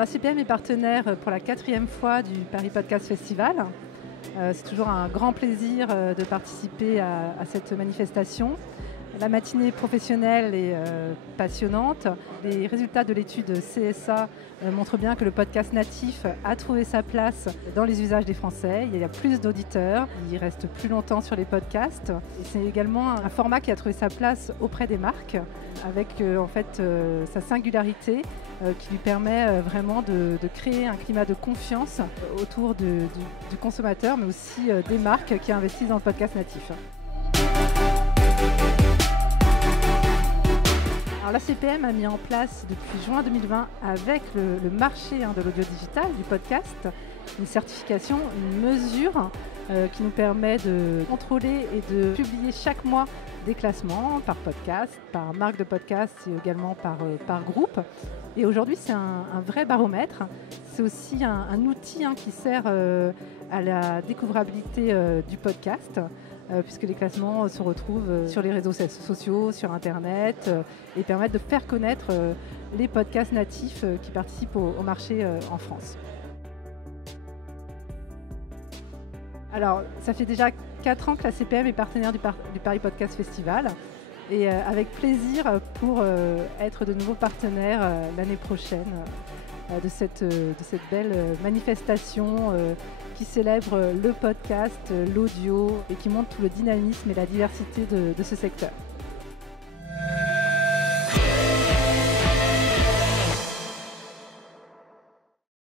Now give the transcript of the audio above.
Alors, la CPM est partenaire pour la 4e fois du Paris Podcast Festival. C'est toujours un grand plaisir de participer à cette manifestation. La matinée professionnelle est passionnante. Les résultats de l'étude CSA montrent bien que le podcast natif a trouvé sa place dans les usages des Français. Il y a plus d'auditeurs, ils restent plus longtemps sur les podcasts. Et c'est également un format qui a trouvé sa place auprès des marques, avec sa singularité qui lui permet vraiment de créer un climat de confiance autour du consommateur, mais aussi des marques qui investissent dans le podcast natif. Alors, la CPM a mis en place depuis juin 2020 avec le marché de l'audio digital, du podcast, une certification, une mesure qui nous permet de contrôler et de publier chaque mois des classements par podcast, par marque de podcast et également par groupe. Et aujourd'hui, c'est un vrai baromètre. C'est aussi un outil qui sert à la découvrabilité du podcast, puisque les classements se retrouvent sur les réseaux sociaux, sur Internet, et permettent de faire connaître les podcasts natifs qui participent au marché en France. Alors, ça fait déjà 4 ans que la CPM est partenaire du Paris Podcast Festival, et avec plaisir pour être de nouveaux partenaires l'année prochaine de cette belle manifestation qui célèbre le podcast, l'audio et qui montre tout le dynamisme et la diversité de ce secteur.